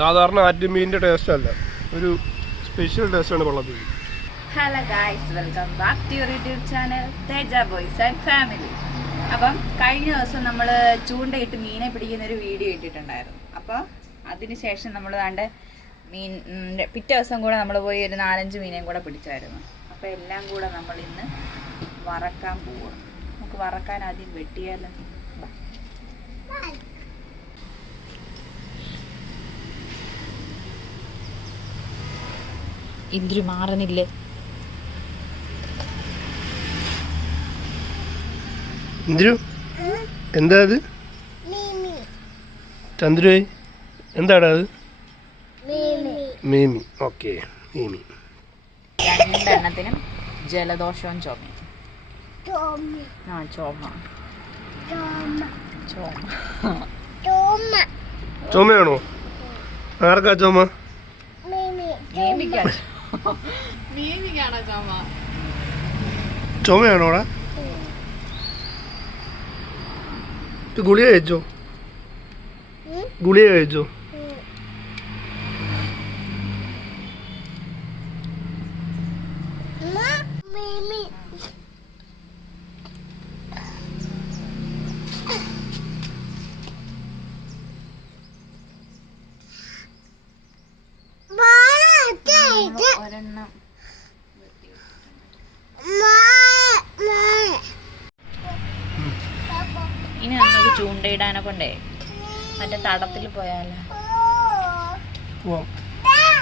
സാധാരണ ആറ്റുമീനിൻ്റെ ടേസ്റ്റ് അല്ല, ഒരു സ്പെഷ്യൽ ടേസ്റ്റാണ് കൊള്ളത്തിൽ. Hello guys, welcome back to your YouTube channel Teja boys and family. അപ്പം കഴിഞ്ഞ ദിവസം നമ്മൾ ചൂണ്ടയിട്ട് മീനെ പിടിക്കുന്ന ഒരു വീഡിയോ ഇട്ടിട്ടുണ്ടായിരുന്നു. അപ്പോൾ അതിനുശേഷം നമ്മൾ ദാണ്ട് മീൻ പിറ്റേ ദിവസം കൂടെ നമ്മൾ പോയി ഒരു 4-5 മീനെയും കൂടെ പിടിച്ചായിരുന്നു. അപ്പോൾ എല്ലാം കൂടെ നമ്മൾ ഇന്ന് വറക്കാൻ പോവുക. നമുക്ക് വറക്കാൻ ആദ്യം വെട്ടിയാലും ഇന്ദ്രു മാറുന്നില്ലേ? ഇന്ദ്രു എന്താ അത്? ചന്ദ്രു എന്താടാ അത്? മീമി. ഓക്കെ, മീമി. രണ്ടെണ്ണത്തിനും ജലദോഷവും ചുമയും. ചുമയാണോ? ആർക്കാ ചുമ? ചുമയാണോടാ? ഗുളിക കഴിച്ചോ? ഗുളിക കഴിച്ചോ? ഒരെണ്ണം ഇനി നമുക്ക് ചൂണ്ടയിടാനെ കൊണ്ടേ മറ്റേ തടത്തിൽ പോയാലോ?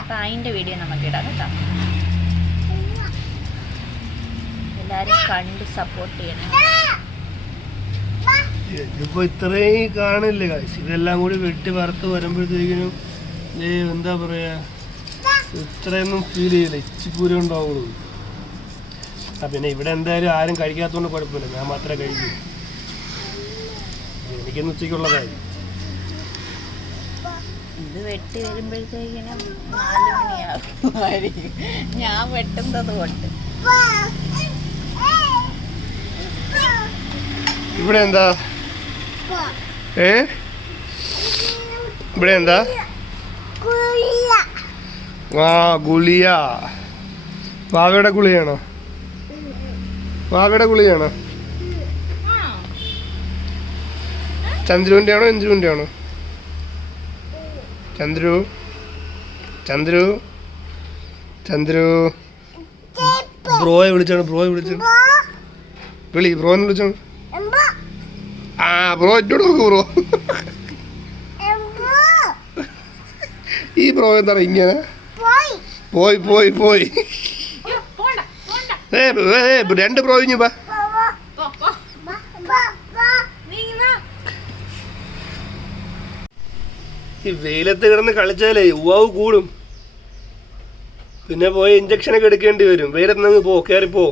അപ്പൊ അതിന്റെ വീഡിയോ നമുക്ക് ഇടാം കേട്ടോ. എല്ലാരും കണ്ട് സപ്പോർട്ട് ചെയ്യണം. ഇതിപ്പോ ഇത്രയും കാണില്ലേ കാശ്, ഇതെല്ലാം കൂടി വെട്ടി വറുത്ത് വരുമ്പോഴത്തേക്കിനും എന്താ പറയാ, ഇത്രയൊന്നും ഫീൽ ചെയ്യില്ല, ഇച്ചിപ്പൂരം ഉണ്ടാവുള്ളൂ. പിന്നെ ഇവിടെ എന്തായാലും ആരും കഴിക്കാത്തതുകൊണ്ട് കുഴപ്പമില്ല, ഞാൻ മാത്രമേ കഴിക്കൂ. എനിക്കൊന്ന് ഉച്ചയ്ക്കുള്ളതായി. ഇത് വെട്ടി വരുമ്പോഴത്തേക്കിനും 4 മണിയാകുമായിരിക്കും ഞാൻ വെട്ടുന്നത് കൊണ്ട്. ഇവിടെ എന്താ? ഇവിടെ എന്താ? ആ, ഗുളിയ. വാവയുടെ ഗുളിയാണോ? വാവയുടെ ഗുളിയാണോ? ചന്ദ്രുവിൻ്റെ ആണോ ഇന്ദ്രുവിൻ്റെ ആണോ? ചന്ദ്രു ചന്ദ്രു ചന്ദ്രു ബ്രോയെ വിളിച്ചാണ്. ബ്രോയെ വിളിച്ചാണ്. ബ്രോന്ന് വിളിച്ചാണ്. ആ ബ്രോ എന്നോട് നോക്കൂ. ബ്രോ ഈ ബ്രോ എന്താണ് ഇങ്ങനെ? പോയി പോയി പോയി. 2 ബ്രോ ഇഞ്ഞു ബാ. ഈ വെയിലത്ത് കിടന്ന് കളിച്ചാലേ ഉവാവ് കൂടും, പിന്നെ പോയി ഇഞ്ചക്ഷനൊക്കെ എടുക്കേണ്ടി വരും. വെയിലത്ത് നിന്ന് കയറിപ്പോ.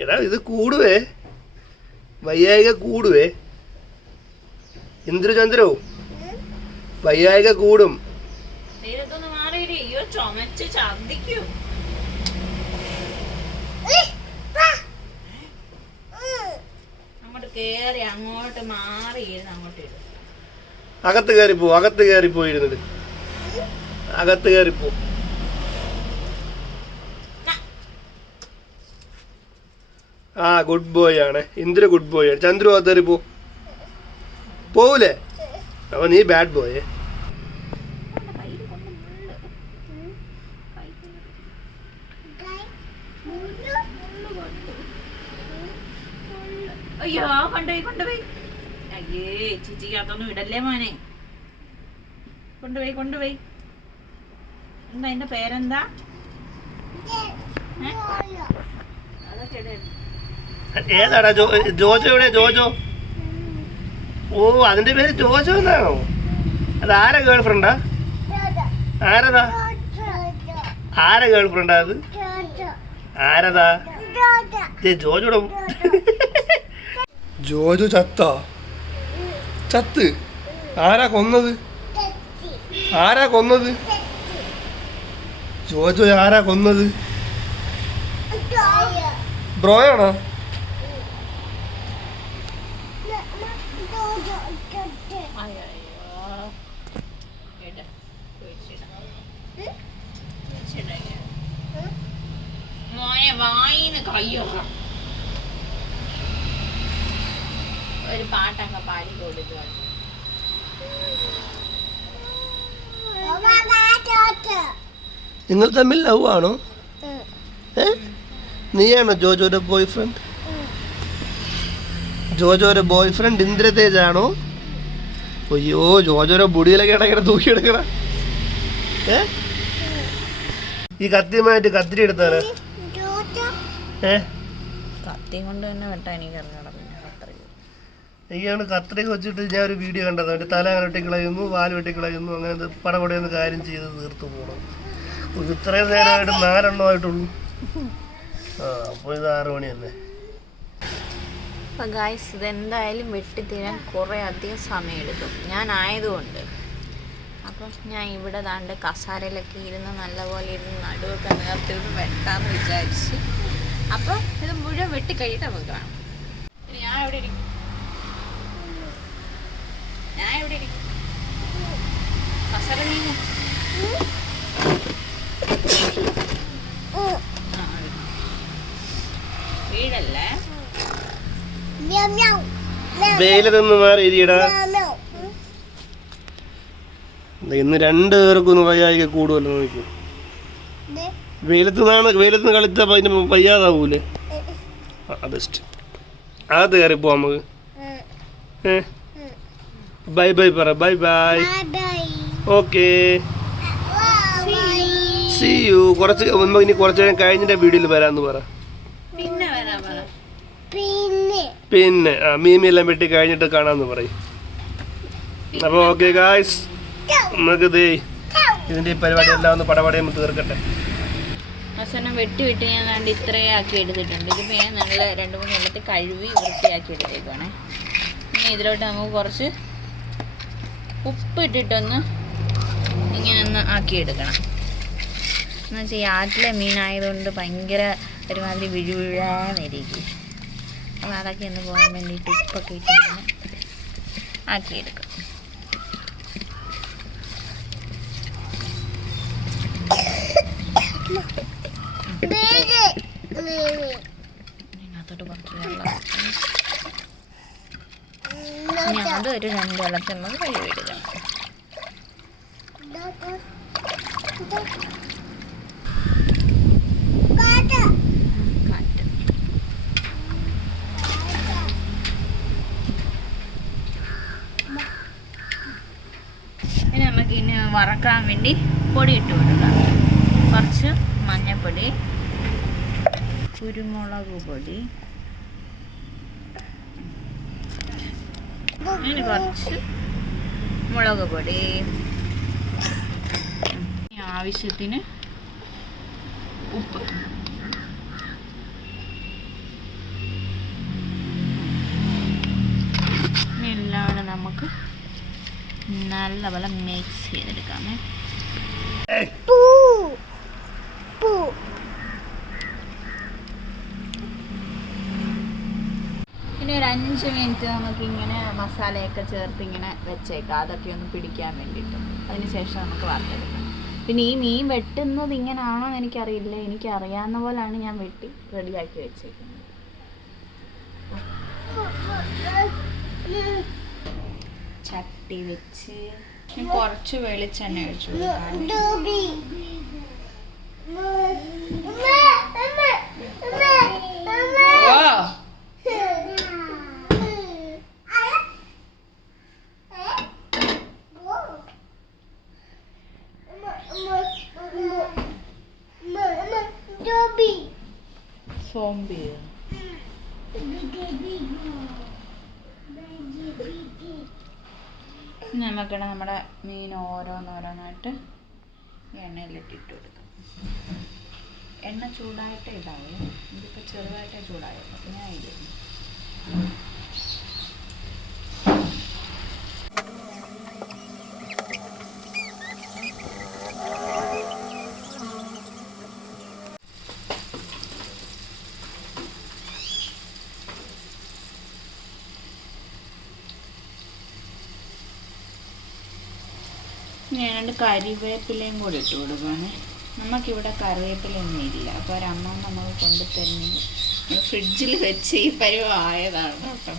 എടാ ഇത് കൂടുവേ, വയ്യായിക കൂടുവേ. ഇന്ദ്രു ചന്ദ്രു വയ്യായിക കൂടും. അങ്ങോട്ട് മാറി അങ്ങോട്ട് അകത്ത് കയറിപ്പോ. അകത്ത് കയറിപ്പോയിരുന്നത് അകത്ത് കയറിപ്പോ. ആ ഗുഡ് ബോയ് ആണ് ഇന്ദ്ര, ഗുഡ് ബോയ് ആണ്. ചന്ദ്രു അകത്ത് കയറിപ്പോ. പോവൂലേ? അപ്പൊ നീ ബാഡ് ബോയ്. അയ്യോ കൊണ്ടുപോയി. അയ്യേ ചിച്ചിക്കകത്തൊന്നും ഇടല്ലേ മോനെ. കൊണ്ടുപോയി. എന്താ എന്റെ പേരെന്താ? ഏതാടാ? ജോജോ എവിടെ? ജോജോ. ഓ അതിന്റെ പേര് ജോജോ എന്നാണോ? അത് ആരാ ഗേൾ ഫ്രണ്ടാ? ആരതാ? ആരാ ഗേൾ ഫ്രണ്ടാ അത്? ആരതാ? ജോജോടെ ജോജോ ചത്ത്. ആരാ കൊന്നത്? ജോജോ ആരാ കൊന്നത്? ബ്രോയാണോ? മോനെ വായിന്ന് കയ്യൊക്കെ ഒരു പാട്ടൊക്കെ പാടി കൊടുക്കുക. നിങ്ങൾ തമ്മിൽ ലവ് ആണോ? നീയാണോ ജോജോയുടെ ബോയ് ഫ്രണ്ട്? ജോജോയുടെ ബോയ് ഫ്രണ്ട് ഇന്ദ്രതേജ് ആണോ? അയ്യോ, ജോജോയുടെ ബുടിയിലൊക്കെ ഇടയ്ക്കിടെ തൂക്കിയെടുക്കണ. ഈ കത്തിയുമായിട്ട് കത്തിരി എടുത്താല് കത്തി കൊണ്ട് തന്നെ വെട്ടാൻ എനിക്ക് അറിഞ്ഞോളാം. എനിക്കാണ് കത്രിക വെച്ചിട്ട് ഞാൻ ഒരു വീഡിയോ കണ്ടത്. അവൻ്റെ തല അങ്ങനെ വെട്ടിക്കളയുന്നു, വാല് വെട്ടിക്കളയുന്നു, അങ്ങനെ പടപടയൊന്ന് കാര്യം ചെയ്ത് തീർത്തു പോകണം. ഇത്രയും നേരമായിട്ട് 4 എണ്ണമായിട്ടുള്ളൂ. അപ്പോൾ ഇത് 6 മണി തന്നെ. അപ്പം ഗായ്സ്, ഇതെന്തായാലും വെട്ടിത്തീരാൻ കുറേ അധികം സമയമെടുക്കും ഞാൻ ആയതുകൊണ്ട്. അപ്പം ഞാൻ ഇവിടെ ദാണ്ട് കസാരയിലൊക്കെ ഇരുന്ന് നല്ലപോലെ ഇരുന്ന് നടുവൊക്കെ നേർത്തിരുന്ന് വെട്ടാന്ന് വിചാരിച്ച്. അപ്പം ഇത് മുഴുവൻ വെട്ടിക്കഴിയിട്ട് നമുക്ക് കാണാം. ഞാൻ എവിടെ ഇരിക്കും? കസാര നീങ്ങും. വീടല്ലേ, വെയിലതൊന്ന് മാറി ഇരിയടാ. ഇന്ന് 2 പേർക്കൊന്ന് വയ്യായിക കൂടുതലോ നോക്കും. വെയിലത്ത് കളിച്ചാ അതിന് വയ്യാതാവൂലേ? ബെസ്റ്റ്. അത് കയറിപ്പോ നമുക്ക്. ബൈ ബൈ പറ. Bye bye. Okay, see you. ഇനി കുറച്ച് നേരം കഴിഞ്ഞിട്ട് വീഡിയോയിൽ വരാന്ന് പറ. പിന്നെ മീമി എല്ലാം വെട്ടി കഴിഞ്ഞിട്ട് കാണാന്ന് പറയും. അപ്പോൾ ഓക്കെ ഗായ്സ്, നമുക്ക് ഇതിൻ്റെ ഈ പരിപാടി എല്ലാം ഒന്ന് പടപടയും തീർക്കട്ടെ. അവസാനം വെട്ടി ഞാൻ കണ്ട് ഇത്രയും ആക്കി എടുത്തിട്ടുണ്ട്. ഇതിപ്പോൾ ഞാൻ നല്ല 2-3 വെള്ളത്തിൽ കഴുകി വൃത്തിയാക്കി എടുത്തേക്കുവാണേ. ഇനി ഇതിലോട്ട് നമുക്ക് കുറച്ച് ഉപ്പ് ഇട്ടിട്ടൊന്ന് ഇങ്ങനെ ഒന്ന് ആക്കിയെടുക്കണം. എന്ന് വെച്ചാൽ ഈ ആറ്റിലെ മീനായതുകൊണ്ട് ഭയങ്കര ഒരുമാതിരി വിഴുവിഴാന്നിരിക്കും. അപ്പോൾ അതൊക്കെ ഒന്ന് പോകാൻ വേണ്ടിയിട്ട് ഉപ്പൊക്കെ ഇട്ട് ഇങ്ങനെ ആക്കിയെടുക്കും. ഇതിനകത്തോട്ട് കുറച്ച് വെള്ളം ഇനി അതൊരു 2 വെള്ളത്തിൽ നമുക്ക് കഴുകിയെടുക്കണം. ഇനി നമുക്ക് ഇനി വറക്കാൻ വേണ്ടി പൊടി ഇട്ട് കൊടുക്കാം. കുറച്ച് മഞ്ഞൾപ്പൊടി, കുരുമുളക് പൊടി, ഇനി കുറച്ച് മുളക് പൊടി, ആവശ്യത്തിന് ഉപ്പ്. എല്ലാം നമുക്ക് നല്ലപോലെ മിക്സ് ചെയ്തെടുക്കാമേ. ഇനി ഒരു 5 മിനിറ്റ് നമുക്കിങ്ങനെ മസാലയൊക്കെ ചേർത്ത് ഇങ്ങനെ വെച്ചേക്കാം, അതൊക്കെ ഒന്ന് പിടിക്കാൻ വേണ്ടിയിട്ട്. അതിനുശേഷം നമുക്ക് വറുത്തെടുക്കാം. പിന്നെ ഈ മീൻ വെട്ടുന്നത് ഇങ്ങനെയാണോ എന്ന് എനിക്കറിയില്ല. എനിക്കറിയാവുന്ന പോലെയാണ് ഞാൻ വെട്ടി റെഡിയാക്കി വെച്ചേക്കുന്നത്. ചട്ടി വെച്ച് കുറച്ച് വെളിച്ചെണ്ണ ഒഴിച്ചു കൊടുക്കാം. സോംബി നമുക്കിവിടെ നമ്മുടെ മീൻ ഓരോന്നോരോന്നായിട്ട് എണ്ണയിലിട്ടിട്ട് കൊടുക്കും. എണ്ണ ചൂടായിട്ടേ ഇതാവൂ. ഇതിപ്പോൾ ചെറുതായിട്ടേ ചൂടായുള്ളൂ. അപ്പോൾ ഞാൻ ഇടുന്നു. ഞാൻ 2 കരിവേപ്പിലയും കൂടി ഇട്ട് കൊടുക്കുകയാണ്. നമുക്കിവിടെ കറിവേപ്പിലൊന്നും ഇല്ല, അപ്പോൾ ഒരമ്മ നമുക്ക് കൊണ്ടുതരുന്നത് നമ്മൾ ഫ്രിഡ്ജിൽ വെച്ച് ഈ പരിവായതാണ് കേട്ടോ.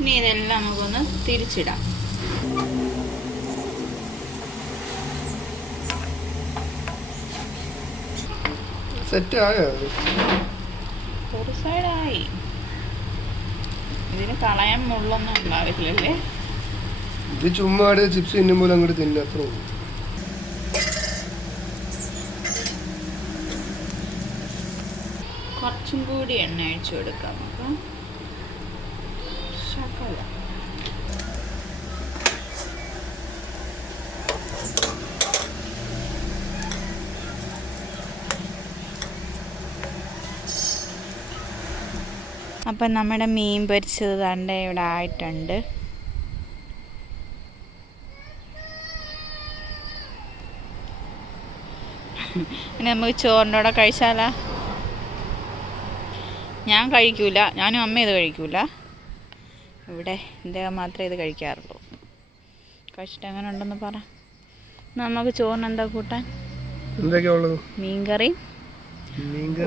ഇനി ഇതെല്ലാം നമുക്കൊന്ന് തിരിച്ചിടാം. സെറ്റ് ആയോ? ഒരു സൈഡായി. ഇതിന് കളയാൻ മുള്ളൊന്നും ഉണ്ടാവില്ലല്ലേ? ഇത് ചുമ്മാ ചിപ്സ് തിന്നുമ്പോൾ അങ്ങോട്ട് തിന്ന അത്ര. കുറച്ചും കൂടി എണ്ണ ഒഴിച്ചു കൊടുക്കാം നമുക്ക്. ശകല അപ്പം നമ്മുടെ മീൻ പൊരിച്ചത് തന്നെ ഇവിടെ ആയിട്ടുണ്ട്. ഇനി നമുക്ക് ചോറിൻ്റെ കൂടെ കഴിച്ചാലാ? ഞാൻ കഴിക്കൂല, ഞാനും അമ്മ ഇത് കഴിക്കൂല. ഇവിടെ ഇദ്ദേഹം മാത്രമേ ഇത് കഴിക്കാറുള്ളൂ. കഴിച്ചിട്ട് എങ്ങനെ ഉണ്ടെന്ന് പറ. നമുക്ക് ചോറിന് എന്താ കൂട്ടാൻ? എന്തൊക്കെയുള്ളത്? മീൻകറി,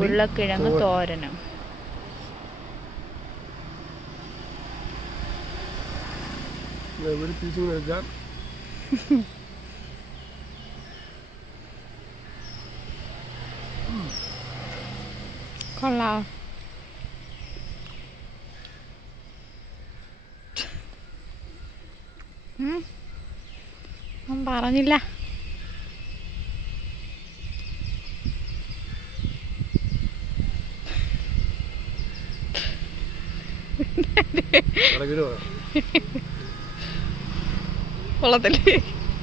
ഉരുളക്കിഴങ്ങ് തോരനും. കൊള്ളാം. പറഞ്ഞില്ല.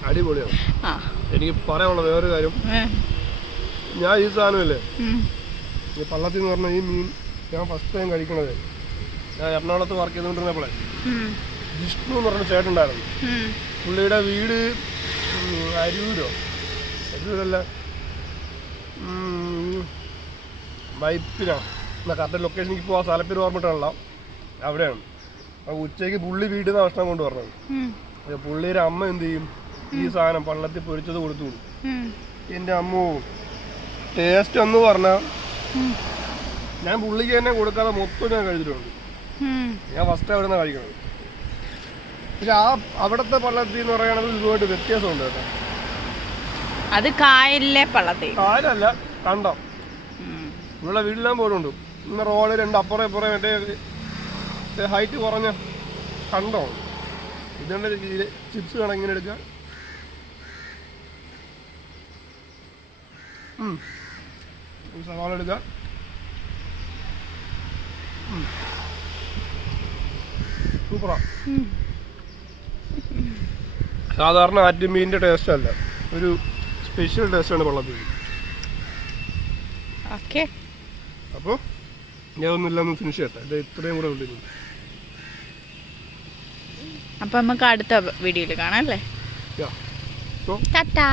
അടിപൊളിയാണ്. എനിക്ക് പറയാനുള്ള വേറൊരു കാര്യം, ഞാൻ ഈ സാധനമല്ലേ ഈ പള്ളത്തിൽ എന്ന് പറഞ്ഞ ഈ മീൻ ഞാൻ ഫസ്റ്റ് ടൈം കഴിക്കണത്. ഞാൻ എറണാകുളത്ത് വർക്ക് ചെയ്തുകൊണ്ടിരുന്നപ്പോഴേ വിഷ്ണു എന്ന് പറഞ്ഞ ചേട്ടുണ്ടായിരുന്നു. പുള്ളിയുടെ വീട് അരൂരല്ല വൈപ്പിനാണ്. എന്നാൽ കറക്റ്റ് ലൊക്കേഷൻ ഇപ്പോൾ ആ സ്ഥലപ്പേര് ഓർമ്മിട്ടാണല്ലോ, അവിടെയാണ്. അപ്പോൾ ഉച്ചയ്ക്ക് പുള്ളി വീട്ടിൽ നിന്ന് ഭക്ഷണം കൊണ്ട് പറഞ്ഞത്. പുള്ളിയുടെ അമ്മ എന്ത് ചെയ്യും, ഈ സാധനം പള്ളത്തിൽ പൊരിച്ചത് കൊടുത്തു. എൻ്റെ അമ്മോ ടേസ്റ്റ് എന്ന് പറഞ്ഞാൽ ഞാൻ പുള്ളിക്ക് തന്നെ കൊടുക്കാതെ മൊത്തം ഞാൻ കഴിച്ചിട്ടുണ്ട്. ഞാൻ ഫസ്റ്റ് അവിടെ നിന്നാണ് കഴിക്കണത്. പക്ഷെ ആ അവിടുത്തെ പള്ളത്തി എന്ന് പറയുകയാണെങ്കിൽ ഇതുമായിട്ട് വ്യത്യാസമുണ്ട് കേട്ടോ. അത് കായലിലെ പള്ളത്തി, കായലല്ല കണ്ടം. ഇവിടെ വീട്ടിലാൻ പോലുണ്ട്. ഇന്ന് റോഡ് 2 അപ്പുറം ഇപ്പുറം മറ്റേ ഹൈറ്റ് കുറഞ്ഞ കണ്ടമാണ്. ഇതുകൊണ്ട് ചിപ്സ് വേണം ഇങ്ങനെ എടുക്കുക. സവാള എടുക്കുക. സൂപ്പറാ. സാധാരണ ആറ്റുമീൻ്റെ ടേസ്റ്റ് അല്ല, ഒരു സ്പെഷ്യൽ ടേസ്റ്റാണ് പള്ളത്തിൽ. അപ്പോൾ ഞാൻ ഒന്നുമില്ല ഫിനിഷ് ചെയ്യട്ടെ. ഇത് ഇത്രയും കൂടെ ഉണ്ടിരുന്നു. അപ്പം നമുക്ക് അടുത്ത വീഡിയോയിൽ കാണാം അല്ലേ? ടാറ്റാ.